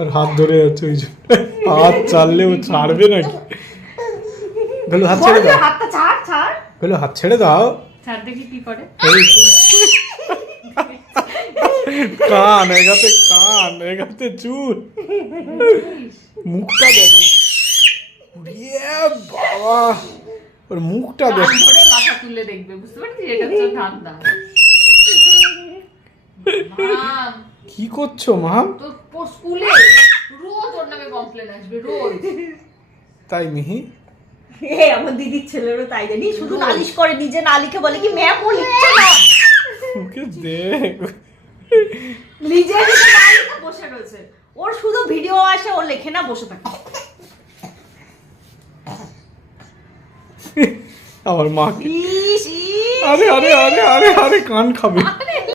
আর হাত ধরে যাচ্ছে ওই জন্য, হাত চাললে ও ছাড়বে নাকি? বলো হাত ছেড়ে দাও, হাতটা ছাড় ছাড়, বলো হাত ছেড়ে দাও। ছাড় দেখি কি করে। কান এগাতে চুল, মুখটা দেখো, বাবা ওর মুখটা দেখো। ধরে মাথা তুলে দেখবে, বুঝতে পারছিস? এটা হচ্ছে ধান্দা। কি করছো মাম? তো স্কুলে রোজ ওর নামে কমপ্লেন আসবে, রোজ। তাই মিহি? আমার দিদির ছেলেরও তাই জানি, শুধু নালিশ করে, নিজে না লিখে বলে কি ম্যাম ও লিখছে না, ওকে দেখ নিজে লিখে না লিখে বসে রয়েছে। ওর শুধু ভিডিও আসে, ও লেখে না, বসে থাকে। আমার মা, ইস, ইস। আরে আরে আরে আরে আরে কান খাবে।